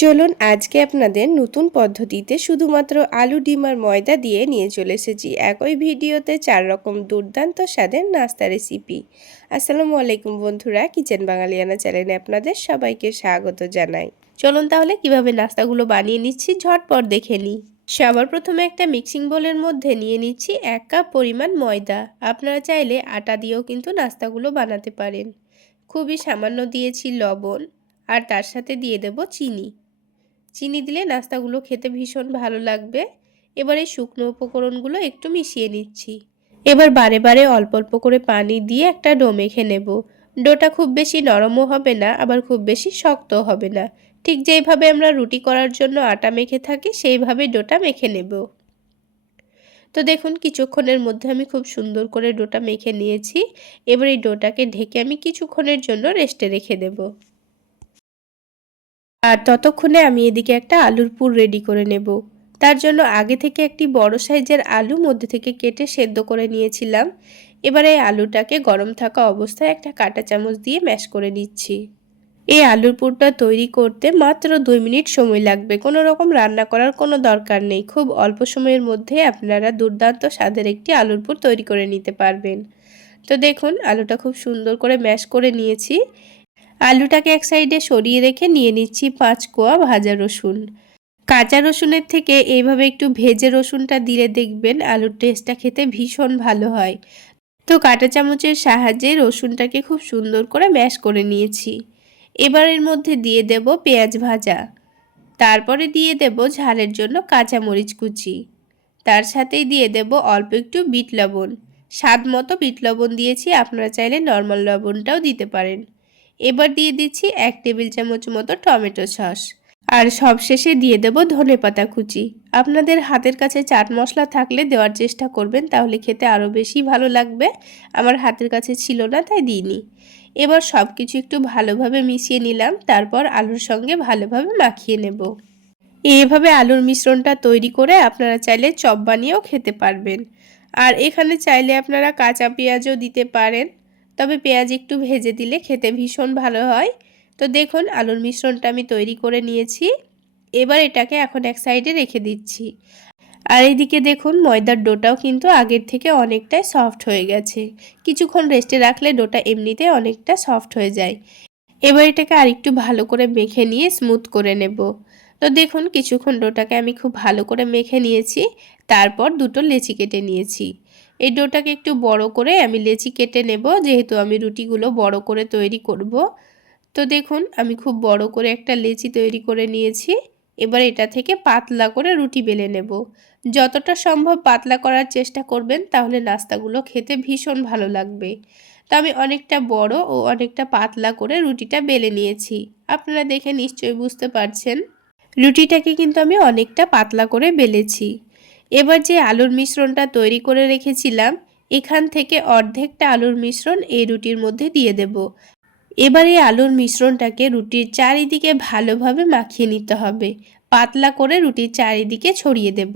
চলুন আজকে আপনাদের নতুন পদ্ধতিতে শুধুমাত্র আলু ডিম আর ময়দা দিয়ে নিয়ে চলে এসেছি একই ভিডিওতে 4 রকম দুর্দান্ত স্বাদের নাস্তা রেসিপি। আসসালামু আলাইকুম বন্ধুরা, কিচেন বাঙালিয়ানা চ্যানেলে আপনাদের সবাইকে স্বাগত জানাই। চলুন তাহলে কিভাবে নাস্তাগুলো বানিয়ে নিচ্ছি ঝটপট দেখে নিই। সবার প্রথমে একটা মিক্সিং বোলের মধ্যে নিয়ে নিচ্ছি 1 কাপ পরিমাণ ময়দা। আপনারা চাইলে আটা দিয়েও কিন্তু নাস্তাগুলো বানাতে পারেন। খুবই সামান্য দিয়েছি লবণ, আর তার সাথে দিয়ে দেব চিনি। চিনি দিলে নাস্তাগুলো খেতে ভীষণ ভালো লাগবে। এবার এই শুকনো উপকরণগুলো একটু মিশিয়ে নিচ্ছি। এবার বারে বারে অল্প অল্প করে পানি দিয়ে একটা ডো মেখে নেব। ডোটা খুব বেশি নরমও হবে না, আবার খুব বেশি শক্তও হবে না। ঠিক যেইভাবে আমরা রুটি করার জন্য আটা মেখে থাকি সেইভাবে ডোটা মেখে নেব। তো দেখুন কিছুক্ষণের মধ্যে আমি খুব সুন্দর করে ডোটা মেখে নিয়েছি। এবার এই ডোটাকে ঢেকে আমি কিছুক্ষণের জন্য রেস্টে রেখে দেব। আর ততক্ষণে আমি এদিকে একটা আলুর পুর রেডি করে নেব। তার জন্য আগে থেকে একটি বড় সাইজের আলু মধ্যে থেকে কেটে সেদ্ধ করে নিয়েছিলাম। এবারে এই আলুটাকে গরম থাকা অবস্থায় একটা কাঁটা চামচ দিয়ে ম্যাশ করে নিচ্ছি। এই আলুর পুরটা তৈরি করতে মাত্র 2 মিনিট সময় লাগবে। কোনো রকম রান্না করার কোনো দরকার নেই। খুব অল্প সময়ের মধ্যে আপনারা দুর্দান্ত স্বাদের একটি আলুর পুর তৈরি করে নিতে পারবেন। তো দেখুন আলুটা খুব সুন্দর করে ম্যাশ করে নিয়েছি। আলুটাকে এক সাইডে সরিয়ে রেখে নিয়ে নিচ্ছি 5 কোয়া ভাজা রসুন। কাঁচা রসুনের থেকে এইভাবে একটু ভেজে রসুনটা দিলে দেখবেন আলুর টেস্টটা খেতে ভীষণ ভালো হয়। তো কাঁটা চামচের সাহায্যে রসুনটাকে খুব সুন্দর করে ম্যাশ করে নিয়েছি। এবার এর মধ্যে দিয়ে দেব পেঁয়াজ ভাজা, তারপরে দিয়ে দেব ঝালের জন্য কাঁচা মরিচ কুচি, তার সাথেই দিয়ে দেব অল্প একটু বিট লবণ। স্বাদ মতো বিট লবণ দিয়েছি, আপনারা চাইলে নর্মাল লবণটাও দিতে পারেন। এবার দিয়ে দিচ্ছি 1 টেবিল চামচ মতো টমেটো সস, আর সবশেষে দিয়ে দেব ধনেপাতা কুচি। আপনাদের হাতের কাছে চাট মশলা থাকলে দেওয়ার চেষ্টা করবেন, তাহলে খেতে আরও বেশি ভালো লাগবে। আমার হাতের কাছে ছিল না তাই দিইনি। এবার সব কিছু একটু ভালোভাবে মিশিয়ে নিলাম, তারপর আলুর সঙ্গে ভালোভাবে মাখিয়ে নেব। এইভাবে আলুর মিশ্রণটা তৈরি করে আপনারা চাইলে চপ বানিয়েও খেতে পারবেন। আর এখানে চাইলে আপনারা কাঁচা পেঁয়াজও দিতে পারেন, তবে পেঁয়াজ একটু ভেজে দিলে খেতে ভীষণ ভালো হয়। তো দেখুন আলুর মিশ্রণটা আমি তৈরি করে নিয়েছি। এবার এটাকে এখন এক সাইডে রেখে দিচ্ছি। আর এইদিকে দেখুন ময়দার ডোটাও কিন্তু আগের থেকে অনেকটাই সফট হয়ে গেছে। কিছুক্ষণ রেস্টে রাখলে ডোটা এমনিতে অনেকটা সফট হয়ে যায়। এবার এটাকে আরেকটু ভালো করে মেখে নিয়ে স্মুথ করে নেব। তো দেখুন কিছুক্ষণ ডোটাকে আমি খুব ভালো করে মেখে নিয়েছি। তারপর দুটো লেচি কেটে নিয়েছি। এই ডোটাকে একটু বড় করে আমি লেচি কেটে নেব, যেহেতু আমি রুটিগুলো বড় করে তৈরি করব। তো দেখুন আমি খুব বড় করে একটা লেচি তৈরি করে নিয়েছি। এবার এটা থেকে পাতলা করে রুটি বেলে নেব। যতটা সম্ভব পাতলা করার চেষ্টা করবেন, তাহলে নাস্তাগুলো খেতে ভীষণ ভালো লাগবে। তো আমি অনেকটা বড় ও অনেকটা পাতলা করে রুটিটা বেলে নিয়েছি। আপনারা দেখে নিশ্চয়ই বুঝতে পারছেন। রুটিটাকে কিন্তু আমি অনেকটা পাতলা করে বেলেছি। এবার যে আলুর মিশ্রণটা তৈরি করে রেখেছিলাম, এখান থেকে অর্ধেকটা আলুর মিশ্রণ এই রুটির মধ্যে দিয়ে দেব। এবার এই আলুর মিশ্রণটাকে রুটির চারিদিকে ভালোভাবে মাখিয়ে নিতে হবে। পাতলা করে রুটির চারিদিকে ছড়িয়ে দেব।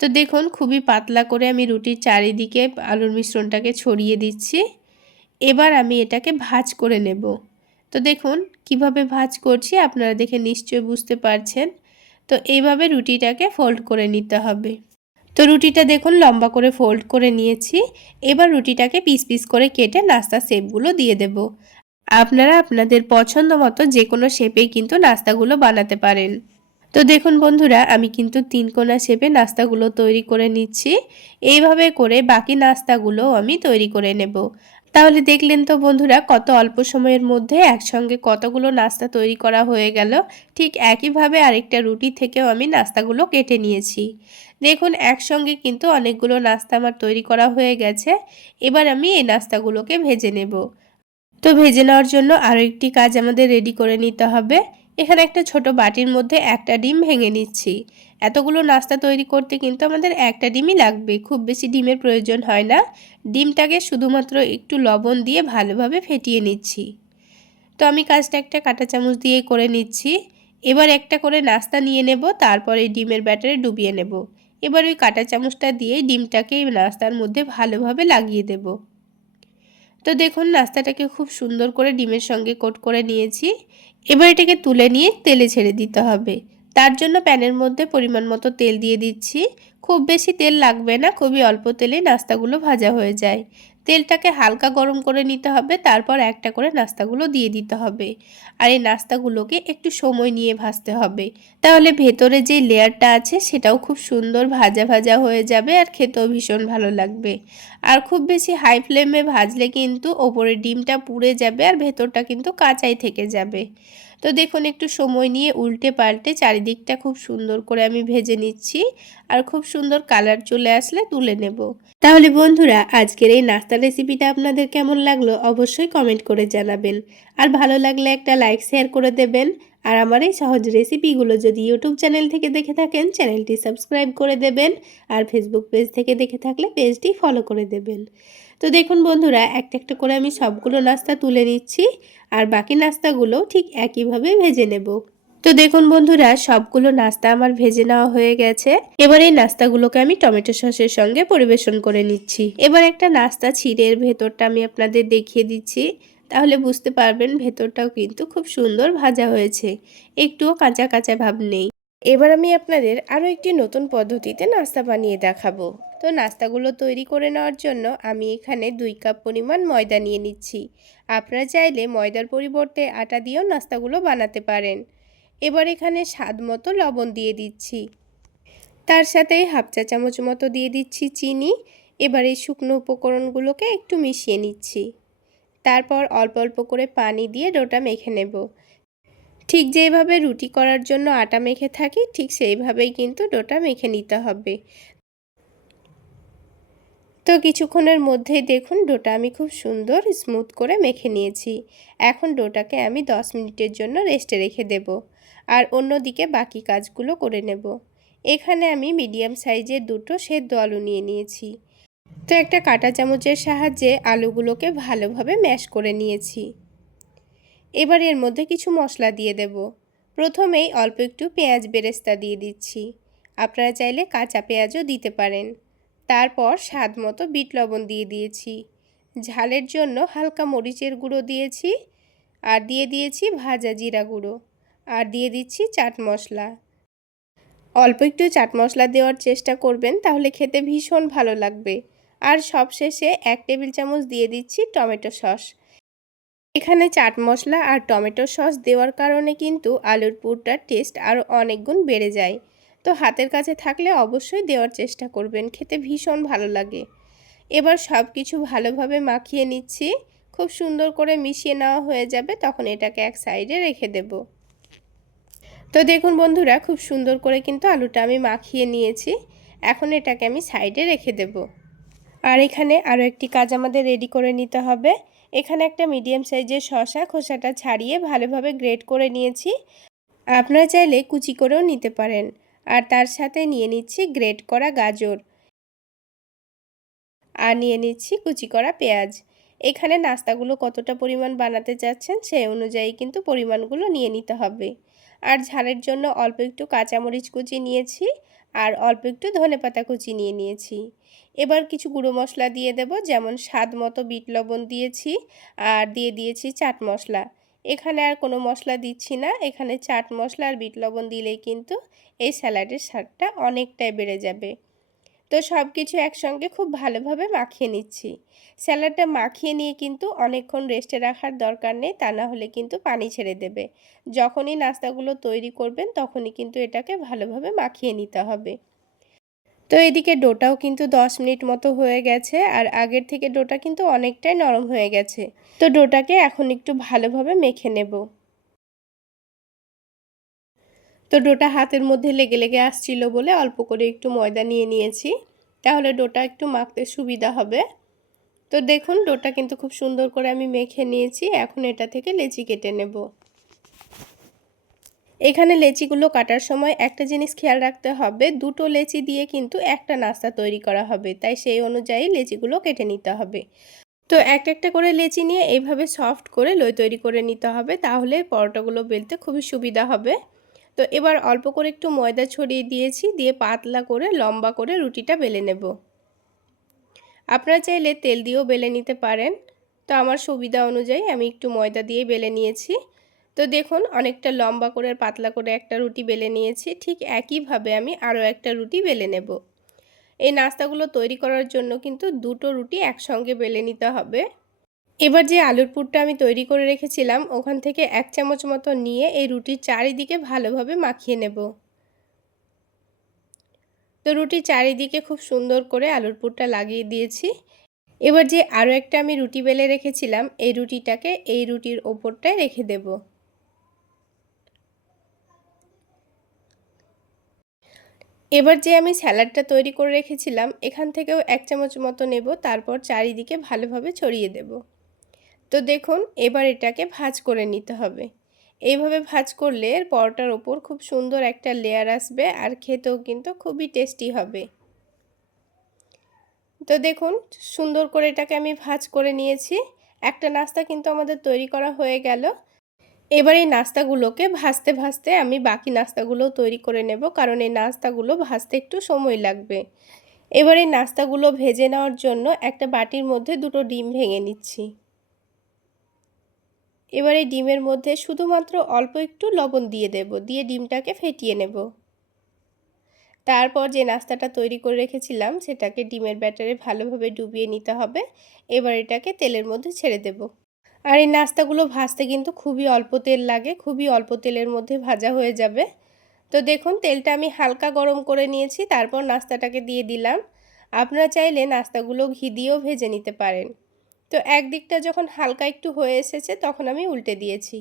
তো দেখুন খুবই পাতলা করে আমি রুটির চারিদিকে আলুর মিশ্রণটাকে ছড়িয়ে দিচ্ছি। এবার আমি এটাকে ভাঁজ করে নেব। তো দেখুন কিভাবে ভাঁজ করছি আপনারা দেখে নিশ্চয়ই বুঝতে পারছেন। তো এইভাবে রুটিটাকে ফোল্ড করে নিতে হবে। তো রুটিটা দেখুন লম্বা করে ফোল্ড করে নিয়েছি। এবার রুটিটাকে পিস পিস করে কেটে নাস্তার শেপগুলো দিয়ে দেব। আপনারা আপনাদের পছন্দ মতো যে কোনো শেপেই কিন্তু নাস্তাগুলো বানাতে পারেন। তো দেখুন বন্ধুরা আমি কিন্তু 3 কোনা শেপে নাস্তাগুলো তৈরি করে নিচ্ছি। এইভাবে করে বাকি নাস্তাগুলো আমি তৈরি করে নেব। তাহলে দেখলেন তো বন্ধুরা কত অল্প সময়ের মধ্যে একসঙ্গে কতগুলো নাস্তা তৈরি করা হয়ে গেল। ঠিক একইভাবে আরেকটা রুটি থেকেও আমি নাস্তাগুলো কেটে নিয়েছি। দেখুন একসঙ্গে কিন্তু অনেকগুলো নাস্তা আমার তৈরি করা হয়ে গেছে। এবার আমি এই নাস্তাগুলোকে ভেজে নেব। তো ভেজে নেওয়ার জন্য আরও একটি কাজ আমাদের রেডি করে নিতে হবে। এখানে একটা ছোট বাটির মধ্যে একটা ডিম ভেঙে নিচ্ছি। এতগুলো নাস্তা তৈরি করতে কিন্তু আমাদের একটা ডিমই লাগবে, খুব বেশি ডিমের প্রয়োজন হয় না। ডিমটাকে শুধুমাত্র একটু লবণ দিয়ে ভালোভাবে ফেটিয়ে নিচ্ছি। তো আমি কাজটা একটা কাঁটা চামচ দিয়েই করে নিচ্ছি। এবার একটা করে নাস্তা নিয়ে নেব, তারপর এই ডিমের ব্যাটারে ডুবিয়ে নেব। এবার ওই কাঁটা চামচটা দিয়ে ডিমটাকে এই নাস্তার মধ্যে ভালোভাবে লাগিয়ে দেব। তো দেখুন নাস্তাটাকে খুব সুন্দর করে ডিমের সঙ্গে কোট করে নিয়েছি। এবার এটাকে তুলে নিয়ে তেলে ছেড়ে দিতে হবে। তার জন্য প্যানের মধ্যে পরিমাণ মতো তেল দিয়ে দিচ্ছি। খুব বেশি তেল লাগবে না, খুবই অল্প তেলে নাস্তাগুলো ভাজা হয়ে যায়। তেলটাকে হালকা গরম করে নিতে হবে, তারপর একটা করে নাস্তাগুলো দিয়ে দিতে হবে। আর এই নাস্তাগুলোকে একটু সময় নিয়ে ভাজতে হবে, তাহলে ভেতরে যে লেয়ারটা আছে সেটাও খুব সুন্দর ভাজা ভাজা হয়ে যাবে আর খেতেও ভীষণ ভালো লাগবে। আর খুব বেশি হাই ফ্লেমে ভাজলে কিন্তু ওপরের ডিমটা পুড়ে যাবে আর ভেতরটা কিন্তু কাঁচাই থেকে যাবে। তো দেখুন একটু সময় নিয়ে উল্টে পাল্টে চারিদিকটা খুব সুন্দর করে আমি ভেজে নিচ্ছি। আর খুব সুন্দর কালার চলে আসলে তুলে নেব। তাহলে বন্ধুরা, আজকের এই নাস্তা রেসিপিটা আপনাদের কেমন লাগলো অবশ্যই কমেন্ট করে জানাবেন। আর ভালো লাগলে একটা লাইক শেয়ার করে দেবেন। আর আমার এই সহজ রেসিপিগুলো যদি ইউটিউব চ্যানেল থেকে দেখে থাকেন চ্যানেলটি সাবস্ক্রাইব করে দেবেন। আর ফেসবুক পেজ থেকে দেখে থাকলে পেজটি ফলো করে দেবেন। তো দেখুন বন্ধুরা, একটা একটা করে আমি সবগুলো নাস্তা তুলে নিচ্ছি আর বাকি নাস্তাগুলোও ঠিক একইভাবে ভেজে নেব। তো দেখুন বন্ধুরা, সবগুলো নাস্তা আমার ভেজে নেওয়া হয়ে গেছে। এবার এই নাস্তাগুলোকে আমি টমেটো সসের সঙ্গে পরিবেশন করে নিচ্ছি। এবার একটা নাস্তা ছিঁড়ে এর ভেতরটা আমি আপনাদের দেখিয়ে দিচ্ছি, তাহলে বুঝতে পারবেন ভেতরটাও কিন্তু খুব সুন্দর ভাজা হয়েছে, একটুও কাঁচা কাঁচা ভাব নেই। এবার আমি আপনাদের আরও একটি নতুন পদ্ধতিতে নাস্তা বানিয়ে দেখাবো। তো নাস্তাগুলো তৈরি করে নেওয়ার জন্য আমি এখানে 2 কাপ পরিমাণ ময়দা নিয়ে নিচ্ছি। আপনারা চাইলে ময়দার পরিবর্তে আটা দিয়েও নাস্তাগুলো বানাতে পারেন। এবার এখানে স্বাদ মতো লবণ দিয়ে দিচ্ছি, তার সাথে হাফ চা চামচ মতো দিয়ে দিচ্ছি চিনি। এবার এই শুকনো উপকরণগুলোকে একটু মিশিয়ে নিচ্ছি, তারপর অল্প অল্প করে পানি দিয়ে ডোটা মেখে নেব। ঠিক যেভাবে রুটি করার জন্য আটা মেখে থাকি ঠিক সেইভাবেই কিন্তু ডোটা মেখে নিতে হবে। তো কিছুক্ষণের মধ্যেই দেখুন ডোটা আমি খুব সুন্দর স্মুথ করে মেখে নিয়েছি। এখন ডোটাকে আমি 10 মিনিটের জন্য রেস্টে রেখে দেব আর অন্যদিকে বাকি কাজগুলো করে নেব। এখানে আমি মিডিয়াম সাইজের 2টো সেদ্ধ আলু নিয়ে নিয়েছি। তো একটা কাঁটা চামচের সাহায্যে আলুগুলোকে ভালোভাবে ম্যাশ করে নিয়েছি। এবার এর মধ্যে কিছু মশলা দিয়ে দেব। প্রথমেই অল্প একটু পেঁয়াজ বেরেস্তা দিয়ে দিচ্ছি, আপনারা চাইলে কাঁচা পেঁয়াজও দিতে পারেন। তারপর স্বাদ মতো বিট লবণ দিয়ে দিয়েছি, ঝালের জন্য হালকা মরিচের গুঁড়ো দিয়েছি, আর দিয়ে দিয়েছি ভাজা জিরা গুঁড়ো, আর দিয়ে দিচ্ছি চাট মশলা। অল্প একটু চাট মশলা দেওয়ার চেষ্টা করবেন, তাহলে খেতে ভীষণ ভালো লাগবে। আর সবশেষে 1 টেবিল চামচ দিয়ে দিচ্ছি টমেটো সস। এখানে চাট মশলা আর টমেটো সস দেওয়ার কারণে কিন্তু আলুর পুরটার টেস্ট আরও অনেক গুণ বেড়ে যায়। তো হাতের কাছে থাকলে অবশ্যই দেওয়ার চেষ্টা করবেন, খেতে ভীষণ ভালো লাগে। এবার সব কিছু ভালোভাবে মাখিয়ে নিচ্ছি। খুব সুন্দর করে মিশিয়ে নেওয়া হয়ে যাবে, তখন এটাকে এক সাইডে রেখে দেব। তো দেখুন বন্ধুরা, খুব সুন্দর করে কিন্তু আলুটা আমি মাখিয়ে নিয়েছি। এখন এটাকে আমি সাইডে রেখে দেব। আর এখানে আরও একটি কাজ আমাদের রেডি করে নিতে হবে। এখানে একটা মিডিয়াম সাইজের শসা খোসাটা ছাড়িয়ে ভালোভাবে গ্রেট করে নিয়েছি, আপনারা চাইলে কুচি করেও নিতে পারেন। আর তার সাথে নিয়ে নিচ্ছি গ্রেট করা গাজর, আর নিয়ে নিচ্ছি কুচি করা পেঁয়াজ। এখানে নাস্তাগুলো কতটা পরিমাণ বানাতে চাচ্ছেন সেই অনুযায়ী কিন্তু পরিমাণগুলো নিয়ে নিতে হবে। আর ঝালের জন্য অল্প একটু কাঁচামরিচ কুচি নিয়েছি, আর অল্প একটু ধনেপাতা কুচি নিয়ে নিয়েছি। এবার কিছু গুঁড়ো মশলা দিয়ে দেব, যেমন স্বাদ মতো বিট লবণ দিয়েছি, আর দিয়ে দিয়েছি চাট মশলা। এখানে আর কোনো মশলা দিচ্ছি না, এখানে চাট মশলা আর বিট লবণ দিলেই কিন্তু এই স্যালাডের স্বাদটা অনেকটাই বেড়ে যাবে। তো সব কিছু একসঙ্গে খুব ভালোভাবে মাখিয়ে নিচ্ছি। স্যালাডটা মাখিয়ে নিয়ে কিন্তু অনেকক্ষণ রেস্টে রাখার দরকার নেই, তা না হলে কিন্তু পানি ছেড়ে দেবে। যখনই নাস্তাগুলো তৈরি করবেন তখনই কিন্তু এটাকে ভালোভাবে মাখিয়ে নিতে হবে। তো এদিকে ডোটাও কিন্তু 10 মিনিট মতো হয়ে গেছে, আর আগের থেকে ডোটা কিন্তু অনেকটাই নরম হয়ে গেছে। তো ডোটাকে এখন একটু ভালোভাবে মেখে নেব। তো ডোটা হাতের মধ্যে লেগে লেগে আসছিল বলে অল্প করে একটু ময়দা নিয়ে নিয়েছি, তাহলে ডোটা একটু মাখতে সুবিধা হবে। তো দেখুন ডোটা কিন্তু খুব সুন্দর করে আমি মেখে নিয়েছি। এখন এটা থেকে লেচি কেটে নেব। এখানে লেচিগুলো কাটার সময় একটা জিনিস খেয়াল রাখতে হবে, 2টো লেচি দিয়ে কিন্তু একটা নাস্তা তৈরি করা হবে, তাই সেই অনুযায়ী লেচিগুলো কেটে নিতে হবে। তো একটা একটা করে লেচি নিয়ে এইভাবে সফট করে লই তৈরি করে নিতে হবে, তাহলে পরোটাগুলো বেলতে খুবই সুবিধা হবে। তো এবার অল্প করে একটু ময়দা ছড়িয়ে দিয়েছি, দিয়ে পাতলা করে লম্বা করে রুটিটা বেলে নেব। আপনারা চাইলে তেল দিয়েও বেলে নিতে পারেন, তো আমার সুবিধা অনুযায়ী আমি একটু ময়দা দিয়ে বেলে নিয়েছি। তো তো দেখুন অনেকটা লম্বা করে পাতলা করে একটা রুটি বেলে নিয়েছি। ঠিক একইভাবে আমি আরও একটা রুটি বেলে নেব। এই নাস্তাগুলো তৈরি করার জন্য কিন্তু দুটো রুটি একসঙ্গে বেলে নিতে হবে। এবার যে আলুর পুরটা আমি তৈরি করে রেখেছিলাম ওখান থেকে 1 চামচ মতো নিয়ে এই রুটির চারিদিকে ভালোভাবে মাখিয়ে নেব। তো রুটির চারিদিকে খুব সুন্দর করে আলুর পুরটা লাগিয়ে দিয়েছি। এবার যে আরও একটা আমি রুটি বেলে রেখেছিলাম এই রুটিটাকে এই রুটির ওপরটায় রেখে দেব। এবার যে আমি স্যালাডটা তৈরি করে রেখেছিলাম এখান থেকেও 1 চামচ মতো নেব, তারপর চারিদিকে ভালোভাবে ছড়িয়ে দেব। তো দেখুন এবার এটাকে ভাঁজ করে নিতে হবে। এইভাবে ভাঁজ করলে পরোটার ওপর খুব সুন্দর একটা লেয়ার আসবে আর খেতেও কিন্তু খুবই টেস্টি হবে। তো দেখুন সুন্দর করে এটাকে আমি ভাঁজ করে নিয়েছি। একটা নাস্তা কিন্তু আমাদের তৈরি করা হয়ে গেল। এবার এই নাস্তাগুলোকে ভাজতে ভাজতে আমি বাকি নাস্তাগুলোও তৈরি করে নেব, কারণ এই নাস্তাগুলো ভাজতে একটু সময় লাগবে। এবার এই নাস্তাগুলো ভেজে নেওয়ার জন্য একটা বাটির মধ্যে দুটো ডিম ভেঙে নিচ্ছি। এবার এই ডিমের মধ্যে শুধুমাত্র অল্প একটু লবণ দিয়ে দেব, দিয়ে ডিমটাকে ফেটিয়ে নেব। তারপর যে নাস্তাটা তৈরি করে রেখেছিলাম সেটাকে ডিমের ব্যাটারে ভালোভাবে ডুবিয়ে নিতে হবে। এবার এটাকে তেলের মধ্যে ছেড়ে দেব। আর এই নাস্তাগুলো ভাজতে কিন্তু খুবই অল্প তেল লাগে, খুবই অল্প তেলের মধ্যে ভাজা হয়ে যাবে। তো দেখুন তেলটা আমি হালকা গরম করে নিয়েছি, তারপর নাস্তাটাকে দিয়ে দিলাম। আপনারা চাইলে নাস্তাগুলো ঘি দিয়েও ভেজে নিতে পারেন। তো একদিকটা যখন হালকা একটু হয়ে এসেছে তখন আমি উল্টে দিয়েছি।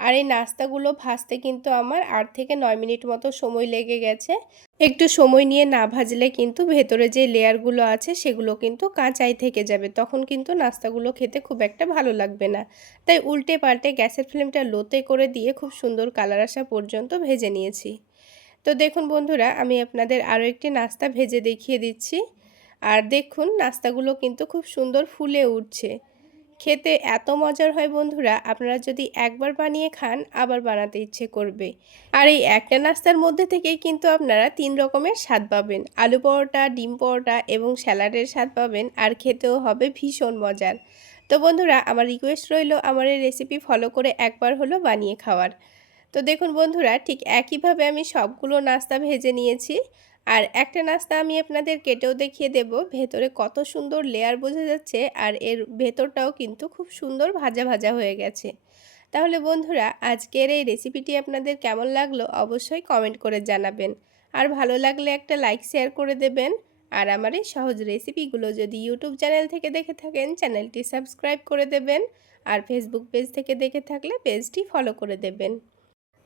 আর এই নাস্তাগুলো ভাজতে কিন্তু আমার 8 থেকে 9 মিনিট মতো সময় লেগে গেছে। একটু সময় নিয়ে না ভাজলে কিন্তু ভেতরে যে লেয়ারগুলো আছে সেগুলো কিন্তু কাঁচাই থেকে যাবে, তখন কিন্তু নাস্তাগুলো খেতে খুব একটা ভালো লাগবে না। তাই উল্টে পাল্টে গ্যাসের ফ্লেমটা লোতে করে দিয়ে খুব সুন্দর কালার আসা পর্যন্ত ভেজে নিয়েছি। তো দেখুন বন্ধুরা আমি আপনাদের আরও একটি নাস্তা ভেজে দেখিয়ে দিচ্ছি। আর দেখুন নাস্তাগুলো কিন্তু খুব সুন্দর ফুলে উঠছে। খেতে এত মজার হয় বন্ধুরা, আপনারা যদি একবার বানিয়ে খান আবার বানাতে ইচ্ছে করবে। আর এই একটা নাস্তার মধ্যে থেকেই কিন্তু আপনারা 3 রকমের স্বাদ পাবেন। আলু পরোটা, ডিম পরোটা এবং স্যালাডের স্বাদ পাবেন, আর খেতেও হবে ভীষণ মজার। তো বন্ধুরা আমার রিকোয়েস্ট রইল আমার এই রেসিপি ফলো করে একবার হলো বানিয়ে খাওয়ার। তো দেখুন বন্ধুরা ঠিক একইভাবে আমি সবগুলো নাস্তা ভেজে নিয়েছি। আর একটা নাস্তা আমি আপনাদের কেটেও দেখিয়ে দেব, ভেতরে কত সুন্দর লেয়ার বোঝা যাচ্ছে আর এর ভেতরটাও কিন্তু খুব সুন্দর ভাজা ভাজা হয়ে গেছে। তাহলে বন্ধুরা আজকের এই রেসিপিটি আপনাদের কেমন লাগলো অবশ্যই কমেন্ট করে জানাবেন। আর ভালো লাগলে একটা লাইক শেয়ার করে দেবেন। আর আমার এই সহজ রেসিপিগুলো যদি ইউটিউব চ্যানেল থেকে দেখে থাকেন চ্যানেলটি সাবস্ক্রাইব করে দেবেন। আর ফেসবুক পেজ থেকে দেখে থাকলে পেজটি ফলো করে দেবেন।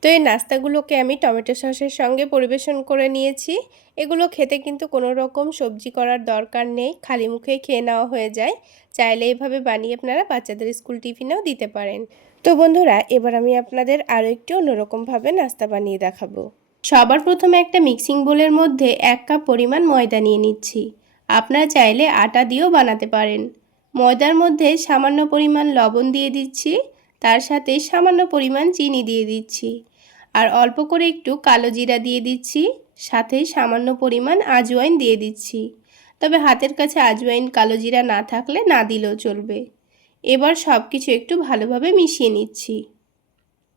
তো এই নাস্তাগুলোকে আমি টমেটো সসের সঙ্গে পরিবেশন করে নিয়েছি। এগুলো খেতে কিন্তু কোনো রকম সবজি করার দরকার নেই, খালি মুখেই খেয়ে নেওয়া হয়ে যায়। চাইলে এইভাবে বানিয়ে আপনারা বাচ্চাদের স্কুল টিফিনেও দিতে পারেন। তো বন্ধুরা এবার আমি আপনাদের আরও একটু অন্যরকমভাবে নাস্তা বানিয়ে দেখাবো। সবার প্রথমে একটা মিক্সিং বোলের মধ্যে 1 কাপ পরিমাণ ময়দা নিয়ে নিচ্ছি। আপনারা চাইলে আটা দিয়েও বানাতে পারেন। ময়দার মধ্যে সামান্য পরিমাণ লবণ দিয়ে দিচ্ছি, তার সাথে সামান্য পরিমাণ চিনি দিয়ে দিচ্ছি। আর অল্প করে একটু কালো জিরা দিয়ে দিচ্ছি, সাথে সামান্য পরিমাণ আজওয়াইন দিয়ে দিচ্ছি। তবে হাতের কাছে আজওয়াইন কালো জিরা না থাকলে না দিলেও চলবে। এবার সব কিছু একটু ভালোভাবে মিশিয়ে নিচ্ছি।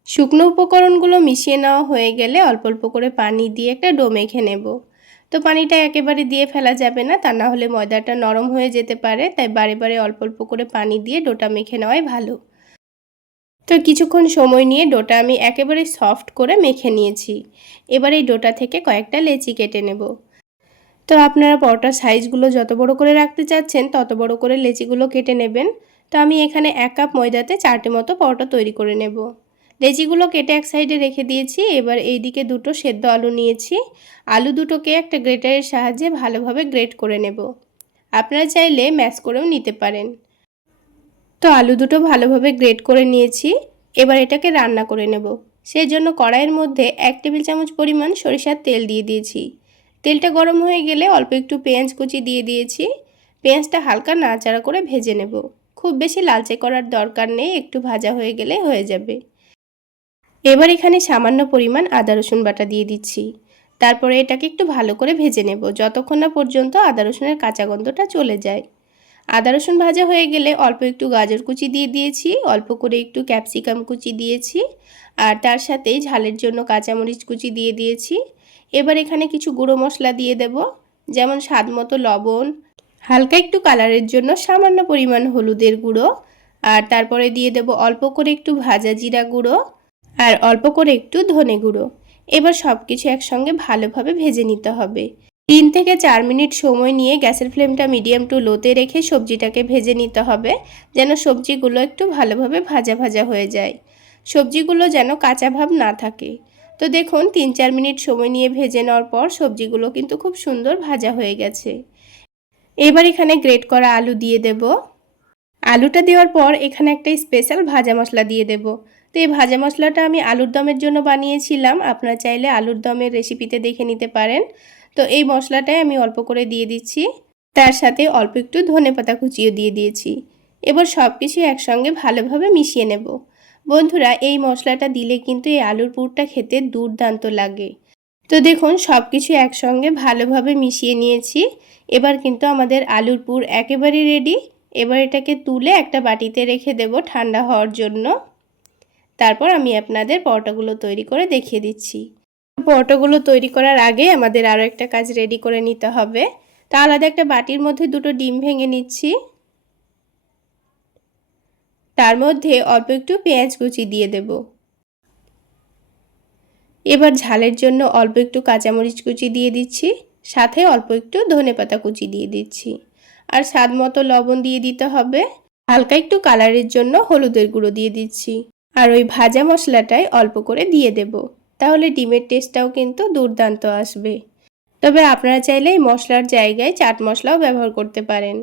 শুকনো উপকরণগুলো মিশিয়ে নেওয়া হয়ে গেলে অল্প অল্প করে পানি দিয়ে একটা ডো মেখে নেব। তো পানিটা একেবারে দিয়ে ফেলা যাবে না, তা না হলে ময়দাটা নরম হয়ে যেতে পারে, তাই বারে বারে অল্প অল্প করে পানি দিয়ে ডোটা মেখে নেওয়াই ভালো। তো কিছুক্ষণ সময় নিয়ে ডোটা আমি একেবারে সফট করে মেখে নিয়েছি। এবার এই ডোটা থেকে কয়েকটা লেচি কেটে নেব। তো আপনারা পরোটার সাইজগুলো যত বড় করে রাখতে চাচ্ছেন তত বড় করে লেচিগুলো কেটে নেবেন। তো আমি এখানে 1 কাপ ময়দাতে 4টে মতো পরোটা তৈরি করে নেব। লেচিগুলো কেটে এক সাইডে রেখে দিয়েছি। এবার এই দিকে দুটো সেদ্ধ আলু নিয়েছি। আলু দুটোকে একটা গ্রেটারের সাহায্যে ভালোভাবে গ্রেট করে নেব। আপনারা চাইলে ম্যাশ করেও নিতে পারেন। তো আলু দুটো ভালোভাবে গ্রেট করে নিয়েছি। এবার এটাকে রান্না করে নেব। সেই জন্য কড়াইয়ের মধ্যে 1 টেবিল চামচ পরিমাণ সরিষার তেল দিয়ে দিয়েছি। তেলটা গরম হয়ে গেলে অল্প একটু পেঁয়াজ কুচি দিয়ে দিয়েছি। পেঁয়াজটা হালকা নাড়াচাড়া করে ভেজে নেব। খুব বেশি লালচে করার দরকার নেই, একটু ভাজা হয়ে গেলে হয়ে যাবে। এবার এখানে সামান্য পরিমাণ আদা রসুন বাটা দিয়ে দিচ্ছি। তারপরে এটাকে একটু ভালো করে ভেজে নেব যতক্ষণ না পর্যন্ত আদা রসুনের কাঁচা গন্ধটা চলে যায়। আদা রসুন ভাজা হয়ে গেলে অল্প একটু গাজর কুচি দিয়ে দিয়েছি, অল্প করে একটু ক্যাপসিকাম কুচি দিয়েছি। আর তার সাথেই ঝালের জন্য কাঁচামরিচ কুচি দিয়ে দিয়েছি। এবার এখানে কিছু গুঁড়ো মশলা দিয়ে দেব, যেমন স্বাদ মতো লবণ, হালকা একটু কালারের জন্য সামান্য পরিমাণ হলুদের গুঁড়ো, আর তারপরে দিয়ে দেব অল্প করে একটু ভাজা জিরা গুঁড়ো আর অল্প করে একটু ধনে গুঁড়ো। এবার সব কিছু একসঙ্গে ভালোভাবে ভেজে নিতে হবে। 3 থেকে 4 মিনিট সময় নিয়ে গ্যাসের ফ্লেমটা মিডিয়াম টু লোতে রেখে সবজিটাকে ভেজে নিতে হবে, যেন সবজিগুলো একটু ভালোভাবে ভাজা ভাজা হয়ে যায়, সবজিগুলো যেন কাঁচা ভাব না থাকে। তো দেখুন 3-4 মিনিট সময় নিয়ে ভেজে নেওয়ার পর সবজিগুলো কিন্তু খুব সুন্দর ভাজা হয়ে গেছে। এবার এখানে গ্রেট করা আলু দিয়ে দেব। আলুটা দেওয়ার পর এখানে একটা স্পেশাল ভাজা মশলা দিয়ে দেব। তো এই ভাজা মশলাটা আমি আলুর দমের জন্য বানিয়েছিলাম, আপনারা চাইলে আলুর দমের রেসিপিতে দেখে নিতে পারেন। তো এই মশলাটাই আমি অল্প করে দিয়ে দিচ্ছি, তার সাথে অল্প একটু ধনেপাতা কুচিও দিয়ে দিয়েছি। এবার সব কিছু একসঙ্গে ভালোভাবে মিশিয়ে নেব। বন্ধুরা, এই মশলাটা দিলে কিন্তু এই আলুর পুরটা খেতে দুর্দান্ত লাগে। তো দেখুন সব কিছু একসঙ্গে ভালোভাবে মিশিয়ে নিয়েছি। এবার কিন্তু আমাদের আলুর পুর একেবারে রেডি। এবার এটাকে তুলে একটা বাটিতে রেখে দেব ঠান্ডা হওয়ার জন্য। তারপর আমি আপনাদের পরোটাগুলো তৈরি করে দেখিয়ে দিচ্ছি। পরোটাগুলো তৈরি করার আগে আমাদের আরও একটা কাজ রেডি করে নিতে হবে। তা আলাদা একটা বাটির মধ্যে 2টো ডিম ভেঙে নিচ্ছি। তার মধ্যে অল্প একটু পেঁয়াজ কুচি দিয়ে দেব। এবার ঝালের জন্য অল্প একটু কাঁচামরিচ কুচি দিয়ে দিচ্ছি, সাথে অল্প একটু ধনেপাতা কুচি দিয়ে দিচ্ছি, আর স্বাদ মতো লবণ দিয়ে দিতে হবে। হালকা একটু কালারের জন্য হলুদের গুঁড়ো দিয়ে দিচ্ছি, আর ওই ভাজা মশলাটাই অল্প করে দিয়ে দেব। তাহলে ডিমের টেস্টটাও কিন্তু দুর্দান্ত আসবে। তবে আপনারা চাইলে এই মশলার জায়গায় চাট মশলাও ব্যবহার করতে পারেন।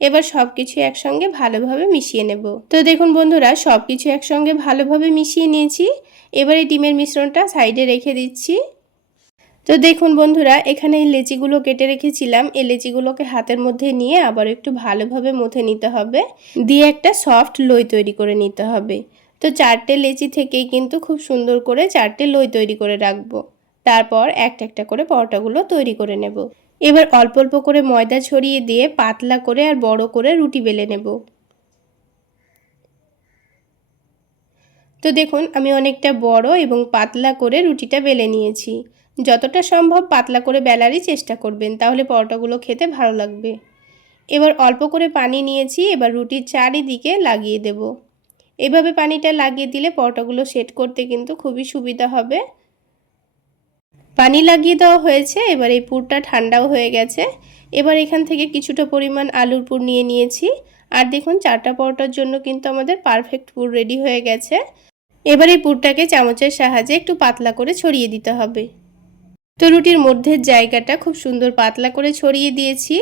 এবার সব কিছু একসঙ্গে ভালোভাবে মিশিয়ে নেব। তো দেখুন বন্ধুরা, সব কিছু একসঙ্গে ভালোভাবে মিশিয়ে নিয়েছি। এবার এই ডিমের মিশ্রণটা সাইডে রেখে দিচ্ছি। তো দেখুন বন্ধুরা, এখানে এই লেচিগুলো কেটে রেখেছিলাম, এই লেচিগুলোকে হাতের মধ্যে নিয়ে আবার একটু ভালোভাবে মথে নিতে হবে, দিয়ে একটা সফট লই তৈরি করে নিতে হবে। তো 4টে লেচি থেকেই কিন্তু খুব সুন্দর করে 4টে লই তৈরি করে রাখবো। তারপর একটা একটা করে পরোটাগুলো তৈরি করে নেব। এবার অল্প অল্প করে ময়দা ছড়িয়ে দিয়ে পাতলা করে আর বড় করে রুটি বেলে নেব। তো দেখুন আমি অনেকটা বড় এবং পাতলা করে রুটিটা বেলে নিয়েছি। যতটা সম্ভব পাতলা করে বেলারই চেষ্টা করবেন, তাহলে পরোটাগুলো খেতে ভালো লাগবে। এবার অল্প করে পানি নিয়েছি, এবার রুটির চারিদিকে লাগিয়ে দেব। এভাবে পানিটা লাগিয়ে দিলে পরোটাগুলো সেট করতে কিন্তু খুবই সুবিধা হবে। পানি লাগিয়ে দেওয়া হয়েছে, এবার এই পুরটা ঠান্ডাও হয়ে গেছে। এবার এখান থেকে কিছুটা পরিমাণ আলুর পুর নিয়ে নিয়েছি, আর দেখুন 4টা পরোটার জন্য কিন্তু আমাদের পারফেক্ট পুর রেডি হয়ে গেছে। এবার এই পুরটাকে চামচের সাহায্যে একটু পাতলা করে ছড়িয়ে দিতে হবে। তো রুটির মধ্যের জায়গাটা খুব সুন্দর পাতলা করে ছড়িয়ে দিয়েছি।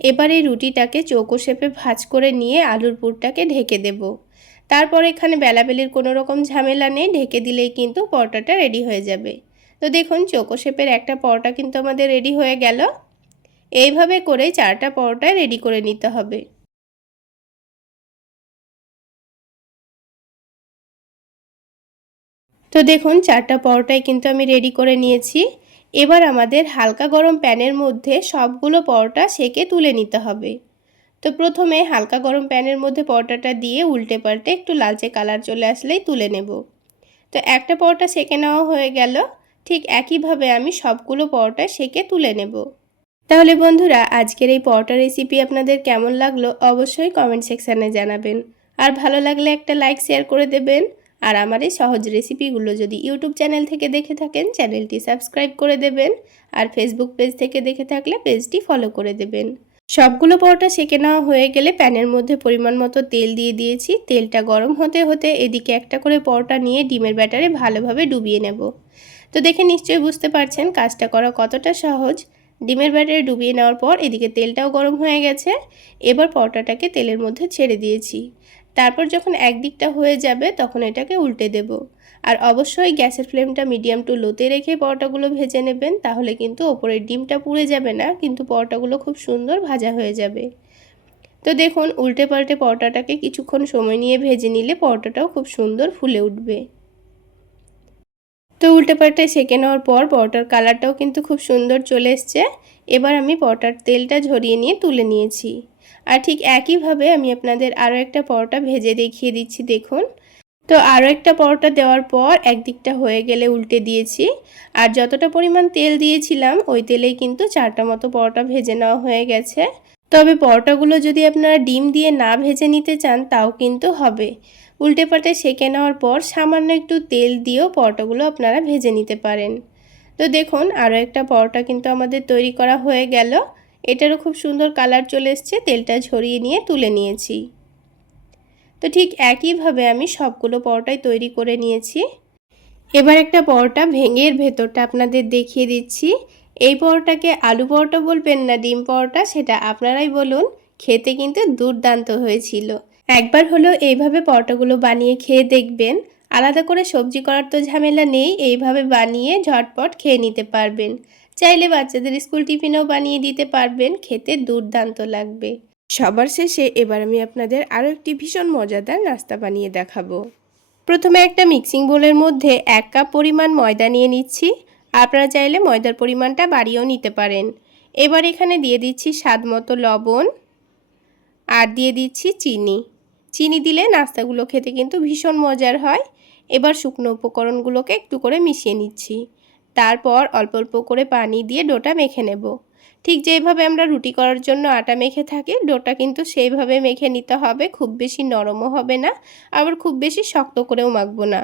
এবার এই রুটিটাকে চৌকো শেপে ভাঁজ করে নিয়ে আলুর পুরটাকে ঢেকে দেব। তারপর এখানে বেলাবেলির কোনো রকম ঝামেলা নেই, ঢেকে দিলেই কিন্তু পরোটাটা রেডি হয়ে যাবে। তো দেখুন চৌকো শেপের একটা পরোটা কিন্তু আমাদের রেডি হয়ে গেল। এইভাবে করে 4টা পরোটা রেডি করে নিতে হবে। তো দেখুন 4টা পরোটাই কিন্তু আমি রেডি করে নিয়েছি। এবার আমাদের হালকা গরম প্যানের মধ্যে সবগুলো পরোটা সেকে তুলে নিতে হবে। তো প্রথমে হালকা গরম প্যানের মধ্যে পরোটাটা দিয়ে উল্টে পাল্টে একটু লালচে কালার চলে আসলেই তুলে নেব। তো একটা পরোটা সেকে নেওয়া হয়ে গেল। ঠিক একইভাবে আমি সবগুলো পরোটা সেকে তুলে নেব। তাহলে বন্ধুরা, আজকের এই পরোটা রেসিপি আপনাদের কেমন লাগলো অবশ্যই কমেন্ট সেকশানে জানাবেন। আর ভালো লাগলে একটা লাইক শেয়ার করে দেবেন। আর আমার এই সহজ রেসিপিগুলো যদি ইউটিউব চ্যানেল থেকে দেখে থাকেন চ্যানেলটি সাবস্ক্রাইব করে দেবেন, আর ফেসবুক পেজ থেকে দেখে থাকলে পেজটি ফলো করে দেবেন। সবগুলো পরোটা সেকে নেওয়া হয়ে গেলে প্যানের মধ্যে পরিমাণ মতো তেল দিয়ে দিয়েছি। তেলটা গরম হতে হতে এদিকে একটা করে পরোটা নিয়ে ডিমের ব্যাটারে ভালোভাবে ডুবিয়ে নেব। তো দেখে নিশ্চয়ই বুঝতে পারছেন কাজটা করা কতটা সহজ। ডিমের ব্যাটারে ডুবিয়ে নেওয়ার পর এদিকে তেলটাও গরম হয়ে গেছে। এবার পরোটাটাকে তেলের মধ্যে ছেড়ে দিয়েছি। তারপর যখন একদিকটা হয়ে যাবে তখন এটাকে উল্টে দেব। আর অবশ্যই গ্যাসের ফ্লেমটা মিডিয়াম টু লোতে রেখে পরোটাগুলো ভেজে নেবেন, তাহলে কিন্তু ওপরের ডিমটা পুড়ে যাবে না, কিন্তু পরোটাগুলো খুব সুন্দর ভাজা হয়ে যাবে। তো দেখুন উল্টে পাল্টে পরোটাটাকে কিছুক্ষণ সময় নিয়ে ভেজে নিলে পরোটাটাও খুব সুন্দর ফুলে উঠবে। তো উল্টে পাল্টে সেঁকে নেওয়ার পর পরোটার কালারটাও কিন্তু খুব সুন্দর চলে এসছে। এবার আমি পরোটার তেলটা ঝরিয়ে নিয়ে তুলে নিয়েছি। আর ঠিক একইভাবে আমি আপনাদের আরও একটা পরোটা ভেজে দেখিয়ে দিচ্ছি। দেখুন, তো আরও একটা পরোটা দেওয়ার পর একদিকটা হয়ে গেলে উল্টে দিয়েছি। আর যতটা পরিমাণ তেল দিয়েছিলাম ওই তেলেই কিন্তু 4টা মতো পরোটা ভেজে নেওয়া হয়ে গেছে। তবে পরোটাগুলো যদি আপনারা ডিম দিয়ে না ভেজে নিতে চান তাও কিন্তু হবে। উল্টে পাল্টে সেঁকে নেওয়ার পর সামান্য একটু তেল দিয়েও পরোটাগুলো আপনারা ভেজে নিতে পারেন। তো দেখুন আরও একটা পরোটা কিন্তু আমাদের তৈরি করা হয়ে গেল। এটারও খুব সুন্দর কালার চলে এসছে। তেলটা ঝরিয়ে নিয়ে তুলে নিয়েছি। তো ঠিক একইভাবে আমি সবগুলো পরোটাই তৈরি করে নিয়েছি। এবার একটা পরোটা ভেঙে এর ভেতরটা আপনাদের দেখিয়ে দিচ্ছি। এই পরোটাকে আলু পরোটা বলবেন না ডিম পরোটা সেটা আপনারাই বলুন, খেতে কিন্তু দুর্দান্ত হয়েছিল। একবার হলেও এইভাবে পরোটাগুলো বানিয়ে খেয়ে দেখবেন। আলাদা করে সবজি করার তো ঝামেলা নেই, এইভাবে বানিয়ে ঝটপট খেয়ে নিতে পারবেন। চাইলে বাচ্চাদের স্কুল টিফিনেও বানিয়ে দিতে পারবেন, খেতে দুর্দান্ত লাগবে। সবার শেষে এবার আমি আপনাদের আরও একটি ভীষণ মজাদার নাস্তা বানিয়ে দেখাবো। প্রথমে একটা মিক্সিং বোলের মধ্যে 1 কাপ পরিমাণ ময়দা নিয়ে নিচ্ছি। আপনারা চাইলে ময়দার পরিমাণটা বাড়িয়েও নিতে পারেন। এবার এখানে দিয়ে দিচ্ছি স্বাদ মতো লবণ আর দিয়ে দিচ্ছি চিনি। চিনি দিলে নাস্তাগুলো খেতে কিন্তু ভীষণ মজার হয়। এবার শুকনো উপকরণগুলোকে একটু করে মিশিয়ে নিচ্ছি। তারপর অল্প অল্প করে পানি দিয়ে ডোটা মেখে নেব। ঠিক যেভাবে আমরা রুটি করার জন্য আটা মেখে থাকি, ডোটা কিন্তু সেইভাবে মেখে নিতে হবে। খুব বেশি নরমও হবে না, আবার খুব বেশি শক্ত করেও মাখবো না।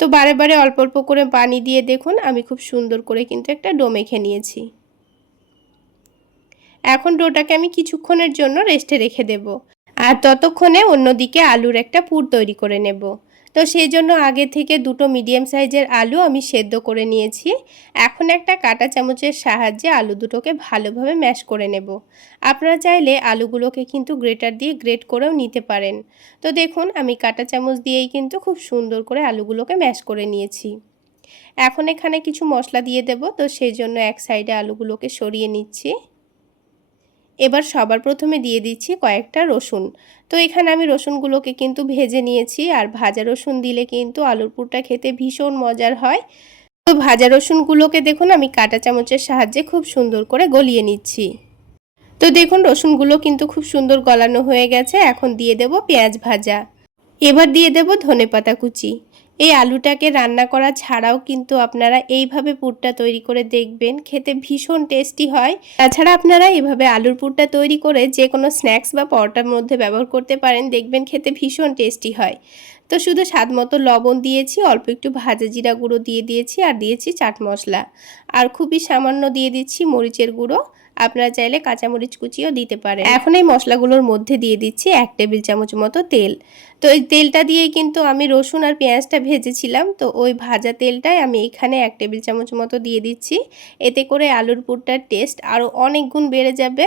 তো বারে বারে অল্প অল্প করে পানি দিয়ে দেখুন আমি খুব সুন্দর করে কিন্তু একটা ডো মেখে নিয়েছি। এখন ডোটাকে আমি কিছুক্ষণের জন্য রেস্টে রেখে দেব। আর ততক্ষণে অন্যদিকে আলুর একটা পুর তৈরি করে নেব। তো সেই জন্য আগে থেকে দুটো মিডিয়াম সাইজের আলু আমি সেদ্ধ করে নিয়েছি। এখন একটা কাঁটা চামচের সাহায্যে আলু দুটোকে ভালোভাবে ম্যাশ করে নেব। আপনারা চাইলে আলুগুলোকে কিন্তু গ্রেটার দিয়ে গ্রেট করেও নিতে পারেন। তো দেখুন আমি কাঁটা চামচ দিয়েই কিন্তু খুব সুন্দর করে আলুগুলোকে ম্যাশ করে নিয়েছি। এখন এখানে কিছু মশলা দিয়ে দেব। তো সেই জন্য এক সাইডে আলুগুলোকে সরিয়ে নিচ্ছি। এবার সবার প্রথমে দিয়ে দিচ্ছি কয়েকটা রসুন। তো এখানে আমি রসুনগুলোকে কিন্তু ভেজে নিয়েছি। আর ভাজা রসুন দিলে কিন্তু আলুর পুরটা খেতে ভীষণ মজার হয়। তো ভাজা রসুনগুলোকে দেখুন আমি কাঁটা চামচের সাহায্যে খুব সুন্দর করে গলিয়ে নিচ্ছি। তো দেখুন রসুনগুলো কিন্তু খুব সুন্দর গলানো হয়ে গেছে। এখন দিয়ে দেব পেঁয়াজ ভাজা। এবার দিয়ে দেব ধনেপাতা কুচি। এই আলুটাকে রান্না করা ছাড়াও কিন্তু আপনারা এইভাবে পুরটা তৈরি করে দেখবেন, খেতে ভীষণ টেস্টি হয়। তাছাড়া আপনারা এইভাবে আলুর পুরটা তৈরি করে যে কোনো স্ন্যাক্স বা পরোটার মধ্যে ব্যবহার করতে পারেন, দেখবেন খেতে ভীষণ টেস্টি হয়। তো শুধু স্বাদ মতো লবণ দিয়েছি, অল্প একটু ভাজা জিরা গুঁড়ো দিয়ে দিয়েছি আর দিয়েছি চাট মশলা। আর খুবই সামান্য দিয়ে দিচ্ছি মরিচের গুঁড়ো। আপনারা চাইলে কাঁচামরিচ কুচিও দিতে পারেন। এখন এই মশলাগুলোর মধ্যে দিয়ে দিচ্ছি 1 টেবিল চামচ মতো তেল। তো এই তেলটা দিয়েই কিন্তু আমি রসুন আর পেঁয়াজটা ভেজেছিলাম। তো ওই ভাজা তেলটাই আমি এখানে 1 টেবিল চামচ মতো দিয়ে দিচ্ছি। এতে করে আলুর পুরটার টেস্ট আরও অনেক গুণ বেড়ে যাবে।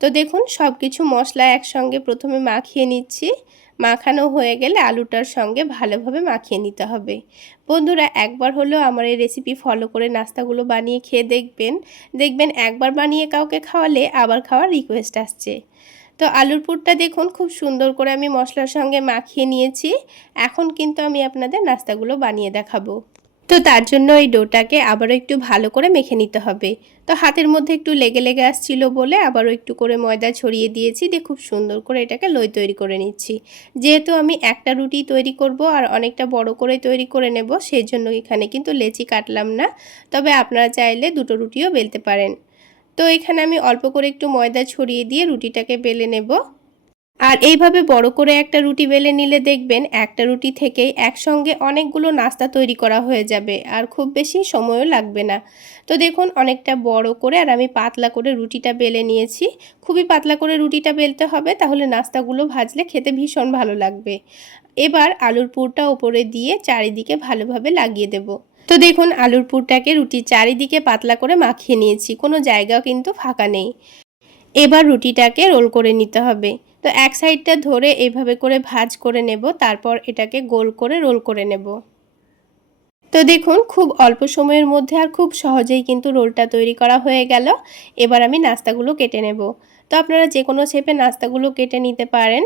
তো দেখুন সব কিছু মশলা একসঙ্গে প্রথমে মাখিয়ে নিচ্ছি। মাখানো হয়ে গেলে আলুটার সঙ্গে ভালোভাবে মাখিয়ে নিতে হবে। বন্ধুরা একবার হলেও আমার এই রেসিপি ফলো করে নাস্তাগুলো বানিয়ে খেয়ে দেখবেন। দেখবেন একবার বানিয়ে কাউকে খাওয়ালে আবার খাওয়ার রিকোয়েস্ট আসছে। তো আলুর পুরটা দেখুন খুব সুন্দর করে আমি মশলার সঙ্গে মাখিয়ে নিয়েছি। এখন কিন্তু আমি আপনাদের নাস্তাগুলো বানিয়ে দেখাবো। তো তার জন্য এই ডোটাকে আবারও একটু ভালো করে মেখে নিতে হবে। তো হাতের মধ্যে একটু লেগে লেগে আসছিল বলে আবারও একটু করে ময়দা ছড়িয়ে দিয়েছি, দিয়ে খুব সুন্দর করে এটাকে লই তৈরি করে নিচ্ছি। যেহেতু আমি একটা রুটি তৈরি করব আর অনেকটা বড় করে তৈরি করে নেব, সেই জন্য এখানে কিন্তু লেচি কাটলাম না। তবে আপনারা চাইলে দুটো রুটিও বেলতে পারেন। তো এখানে আমি অল্প করে একটু ময়দা ছড়িয়ে দিয়ে রুটিটাকে বেলে নেব। আর এইভাবে বড় করে একটা রুটি বেলে নিলে দেখবেন একটা রুটি থেকেই একসঙ্গে অনেকগুলো নাস্তা তৈরি করা হয়ে যাবে আর খুব বেশি সময়ও লাগবে না। তো দেখুন অনেকটা বড় করে আর আমি পাতলা করে রুটিটা বেলে নিয়েছি। খুবই পাতলা করে রুটিটা বেলতে হবে, তাহলে নাস্তাগুলো ভাজলে খেতে ভীষণ ভালো লাগবে। এবার আলুর পুরটা ওপরে দিয়ে চারিদিকে ভালোভাবে লাগিয়ে দেব। তো দেখুন আলুর পুরটাকে রুটির চারিদিকে পাতলা করে মাখিয়ে নিয়েছি, কোনো জায়গাও কিন্তু ফাঁকা নেই। এবার রুটিটাকে রোল করে নিতে হবে। তো এক সাইডটা ধরে এইভাবে করে ভাঁজ করে নেব, তারপর এটাকে গোল করে রোল করে নেব। তো দেখুন খুব অল্প সময়ের মধ্যে আর খুব সহজেই কিন্তু রোলটা তৈরি করা হয়ে গেল। এবার আমি নাস্তাগুলো কেটে নেব। তো আপনারা যে কোনো শেপে নাস্তাগুলো কেটে নিতে পারেন।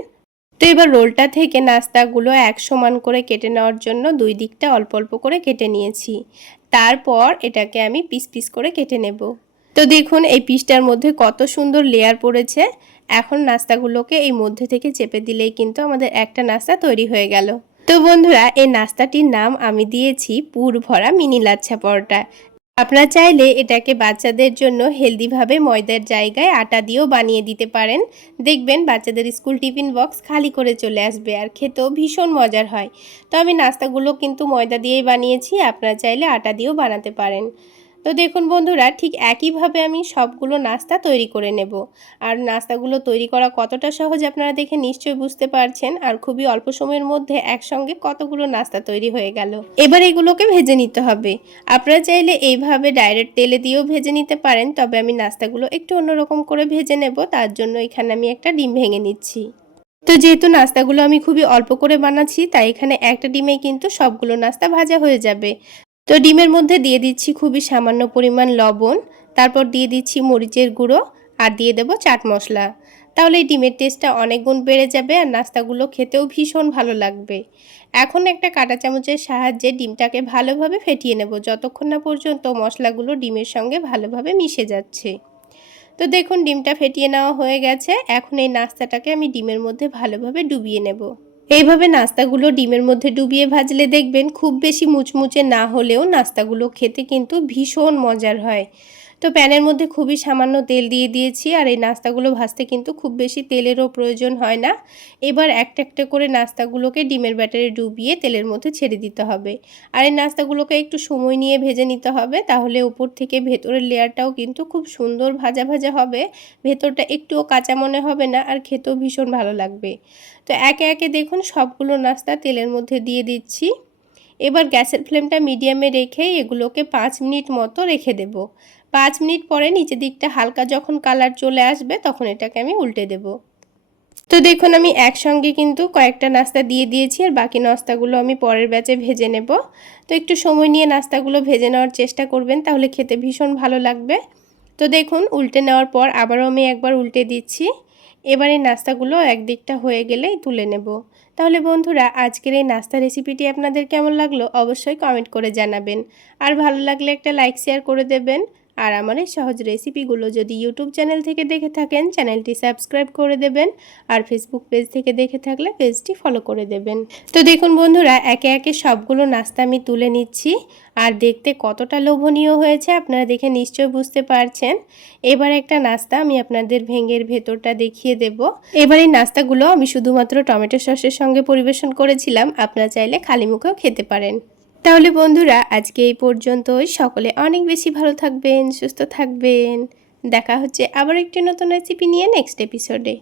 তো এবার রোলটা থেকে নাস্তাগুলো এক সমান করে কেটে নেওয়ার জন্য দুই দিকটা অল্প অল্প করে কেটে নিয়েছি। তারপর এটাকে আমি পিস পিস করে কেটে নেব। তো দেখুন এই পিসটার মধ্যে কত সুন্দর লেয়ার পড়েছে। এখন নাস্তাগুলোকে এই মধ্যে থেকে চেপে দিলেই কিন্তু আমাদের একটা নাস্তা তৈরি হয়ে গেল। তো বন্ধুরা, এই নাস্তাটির নাম আমি দিয়েছি পুর ভরা মিনি লাচ্ছা পরোটা। আপনারা চাইলে এটাকে বাচ্চাদের জন্য হেলদিভাবে ময়দার জায়গায় আটা দিয়েও বানিয়ে দিতে পারেন। দেখবেন বাচ্চাদের স্কুল টিফিন বক্স খালি করে চলে আসবে আর খেতেও ভীষণ মজার হয়। তো আমি নাস্তাগুলো কিন্তু ময়দা দিয়েই বানিয়েছি, আপনারা চাইলে আটা দিয়েও বানাতে পারেন। তো দেখুন বন্ধুরা, ঠিক একইভাবে আমি সবগুলো নাস্তা তৈরি করে নেব। আর নাস্তাগুলো তৈরি করা কতটা সহজ আপনারা দেখে নিশ্চয়ই বুঝতে পারছেন, আর খুবই অল্প সময়ের মধ্যে একসঙ্গে কতগুলো নাস্তা তৈরি হয়ে গেল। এবার এগুলোকে ভেজে নিতে হবে। আপনারা চাইলে এইভাবে ডাইরেক্ট তেলে দিয়েও ভেজে নিতে পারেন, তবে আমি নাস্তাগুলো একটু অন্যরকম করে ভেজে নেব। তার জন্য এখানে আমি একটা ডিম ভেঙে নিচ্ছি। তো যেহেতু নাস্তাগুলো আমি খুবই অল্প করে বানাচ্ছি, তাই এখানে একটা ডিমেই কিন্তু সবগুলো নাস্তা ভাজা হয়ে যাবে। তো ডিমের মধ্যে দিয়ে দিচ্ছি খুবই সামান্য পরিমাণ লবণ, তারপর দিয়ে দিচ্ছি মরিচের গুঁড়ো আর দিয়ে দেব চাট মশলা। তাহলে এই ডিমের টেস্টটা অনেক গুণ বেড়ে যাবে আর নাস্তাগুলো খেতেও ভীষণ ভালো লাগবে। এখন একটা কাঁটা চামচের সাহায্যে ডিমটাকে ভালোভাবে ফেটিয়ে নেব, যতক্ষণ না পর্যন্ত মশলাগুলো ডিমের সঙ্গে ভালোভাবে মিশে যাচ্ছে। তো দেখুন ডিমটা ফেটিয়ে নেওয়া হয়ে গেছে। এখন এই নাস্তাটাকে আমি ডিমের মধ্যে ভালোভাবে ডুবিয়ে নেব। এইভাবে নাস্তাগুলো ডিমের মধ্যে ডুবিয়ে ভাজলে দেখবেন খুব বেশি মুচমুচে না হলেও নাস্তাগুলো খেতে কিন্তু ভীষণ মজার হয়। তো প্যানের মধ্যে খুবই সামান্য তেল দিয়ে দিয়েছি, আর এই নাস্তাগুলো ভাজতে কিন্তু খুব বেশি তেলেরও প্রয়োজন হয় না। এবার একটা একটা করে নাস্তাগুলোকে ডিমের ব্যাটারে ডুবিয়ে তেলের মধ্যে ছেড়ে দিতে হবে। আর এই নাস্তাগুলোকে একটু সময় নিয়ে ভেজে নিতে হবে, তাহলে উপর থেকে ভেতরের লেয়ারটাও কিন্তু খুব সুন্দর ভাজা ভাজা হবে। ভেতরটা একটুও কাঁচা মনে হবে না, আর খেতেও ভীষণ ভালো লাগবে। তো একে একে দেখুন সবগুলো নাস্তা তেলের মধ্যে দিয়ে দিচ্ছি। এবার গ্যাসের ফ্লেমটা মিডিয়ামে রেখে এগুলোকে 5 মিনিট মতো রেখে দেব। 5 মিনিট পরে নিচের দিকটা হালকা যখন কালার চলে আসবে তখন এটাকে আমি উল্টে দেব। তো দেখুন আমি একসঙ্গে কিন্তু কয়েকটা নাস্তা দিয়ে দিয়েছি, আর বাকি নাস্তাগুলো আমি পরের ব্যাচে ভেজে নেব। তো একটু সময় নিয়ে নাস্তাগুলো ভেজে নেওয়ার চেষ্টা করবেন, তাহলে খেতে ভীষণ ভালো লাগবে। তো দেখুন উল্টে নেওয়ার পর আবারও আমি একবার উল্টে দিচ্ছি। এবার এই নাস্তাগুলো একদিকটা হয়ে গেলেই তুলে নেব। তাহলে বন্ধুরা, আজকের এই নাস্তা রেসিপিটি আপনাদের কেমন লাগলো অবশ্যই কমেন্ট করে জানাবেন। আর ভালো লাগলে একটা লাইক শেয়ার করে দেবেন। আর আমার এই সহজ রেসিপিগুলো যদি ইউটিউব চ্যানেল থেকে দেখে থাকেন চ্যানেলটি সাবস্ক্রাইব করে দেবেন, আর ফেসবুক পেজ থেকে দেখে থাকলে পেজটি ফলো করে দেবেন। তো দেখুন বন্ধুরা, একে একে সবগুলো নাস্তা আমি তুলে নিচ্ছি, আর দেখতে কতটা লোভনীয় হয়েছে আপনারা দেখে নিশ্চয়ই বুঝতে পারছেন। এবার একটা নাস্তা আমি আপনাদের ভেঙের ভেতরটা দেখিয়ে দেব। এবার এই নাস্তাগুলো আমি শুধুমাত্র টমেটো সসের সঙ্গে পরিবেশন করেছিলাম, আপনারা চাইলে খালি মুখেও খেতে পারেন। তাহলে বন্ধুরা, আজকে এই পর্যন্তই। সকলে অনেক বেশি ভালো থাকবেন, সুস্থ থাকবেন। দেখা হচ্ছে আবার একটি নতুন রেসিপি নিয়ে নেক্সট এপিসোডে।